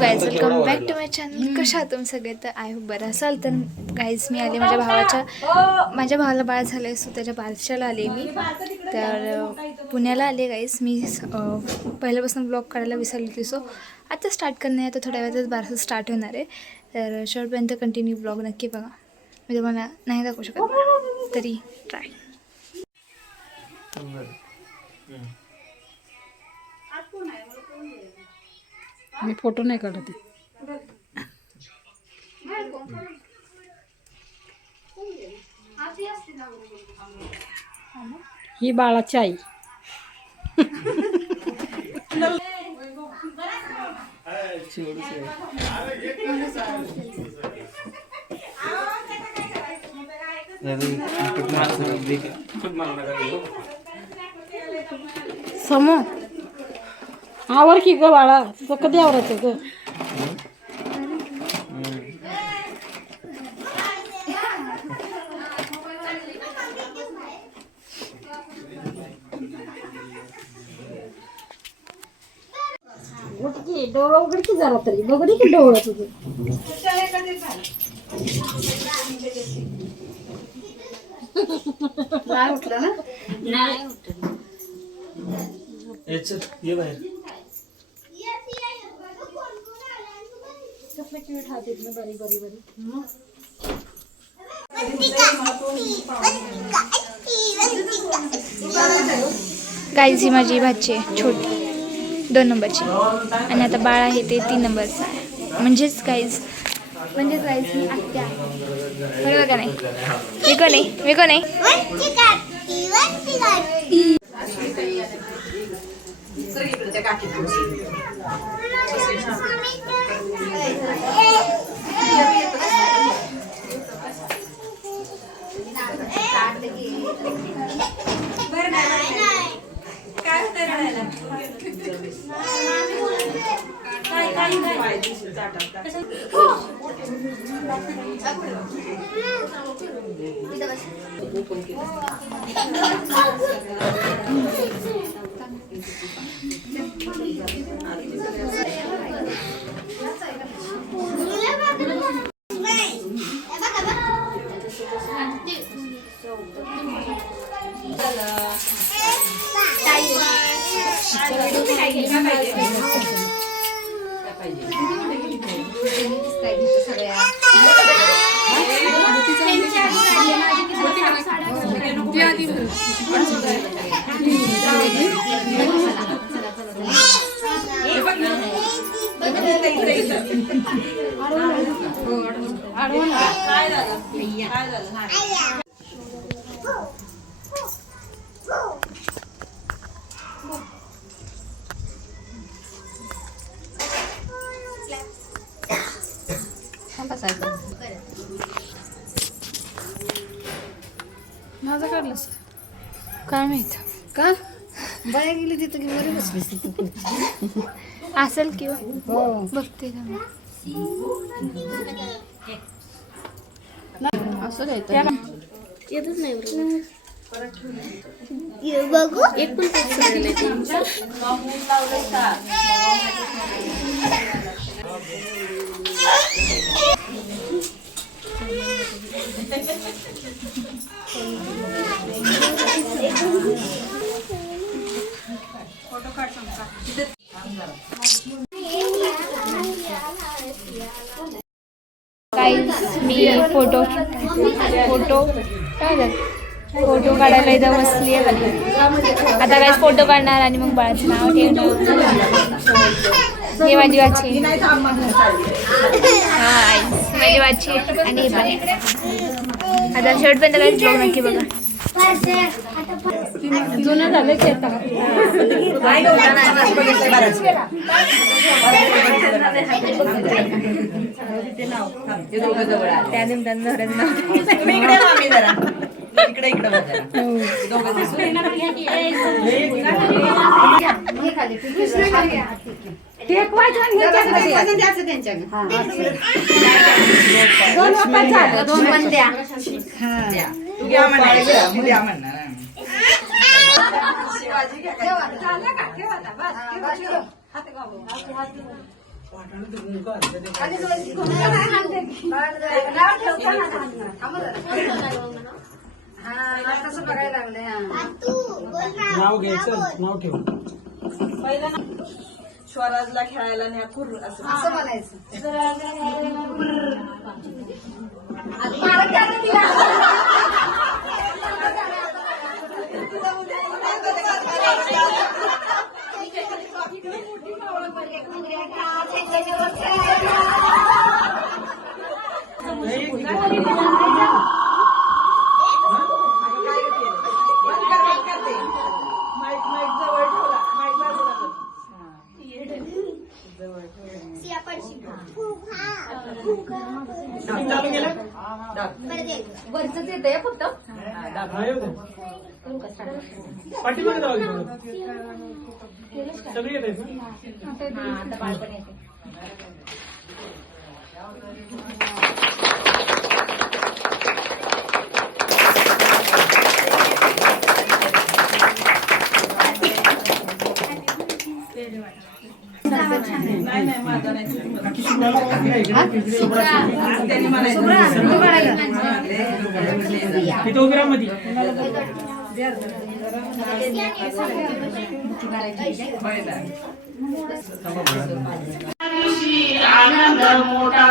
Guys welcome back to my channel. कशा आहात तुम्ही सगळे? तर आय होप बरं असाल. तर गाईज मी आले माझ्या भावाला बाळ झालं आहे, सो त्याच्या बारशाला आले मी. तर पुण्याला आले गाईज. मी पहिल्यापासून ब्लॉग काढायला विसरली होती, सो आता स्टार्ट करणार आहे. तर थोड्या वेळातच बारसं स्टार्ट होणार आहे. तर शेवटपर्यंत कंटिन्यू ब्लॉग नक्की बघा. मी तुम्हाला नाही दाखवू शकत तरी ट्राय. मी फोटो नाही काढत. ही बाळाची आई. समो आवर की ग बाळा, तुझं कधी आवरायचं ग? डोळं उघड की जरा तरी बघ की डोळं तुझं. नाही उठलं ना? नाही उठलं. ये बाहेर. कसलं क्यूट हात आहेत ना, बरी बरी बरी. गाईज ही माझी भाची आहे, छोटी 2 नंबरची. आणि आता बाळ आहे ते 3 नंबरचं आहे. म्हणजेच गाईज मी आत्या आहे. बरोबर का नाही? मी कोण आहे? माझं काढलंस काय माहित का? बाया गेली तिथं की बरी बसलीस तिथं. असेल किंवा हो बघते असं काय येतच नाही बघू. एक पण मी फोटो काढायला इथं बसली आहे. आता काय फोटो काढणार आणि मग बाळाचं नाव ठेवणार. हे माझी वाची माझी वाची आणि आता शेवटपर्यंत काहीच ब्लॉग नक्की बघा. जुनं झालं की आता त्या निमित्तानं नाव घ्यायचं नाव ठेव स्वराजला खेळायला न्या फुर असं म्हणायचं. चालू केलं वरच येते फक्त पाठीमागे जाऊ सगळी येते नाही नाही माझा नाही तिथे उभी राहा मध्ये आनंद मोठा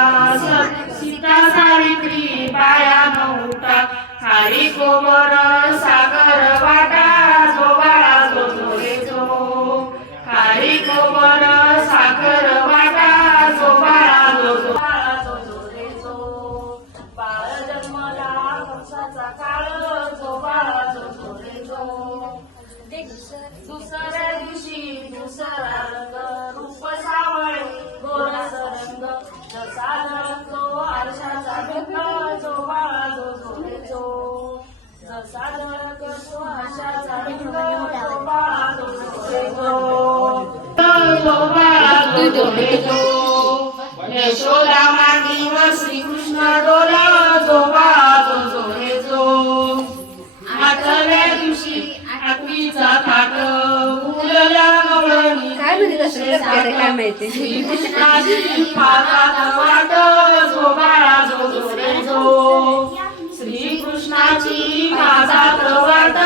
सीता सावित्री पाया नवटा खारी कोबर सागर वाटा जो बाळा जो जोरे जो खारी कोबर सागर वाटा जो बाळा जो बाळा जो जोरे जो बाळ जन्मला कंसाचा काळ जो बाळा जो जोरे जो दुसऱ्या दिवशी दुसरा रंग रूप सावळे गोरस रंग जसा रंगो आरशाचा रंग जो बाळा जो जोरे जो जसा रंगतो आरशाचा रंग जो बाळा जो जोरे जो बाळा जो जोरे जो यशोदा मांडीवर श्रीकृष्ण डोला जो बाळा जो जोरे जो आठव्या दिवशी आठवीचा थाट उरला गवळणी काय माहिती श्रीकृष्णाची पादात वाट जो बाळा जो जोरे जो श्रीकृष्णाची पादात वाट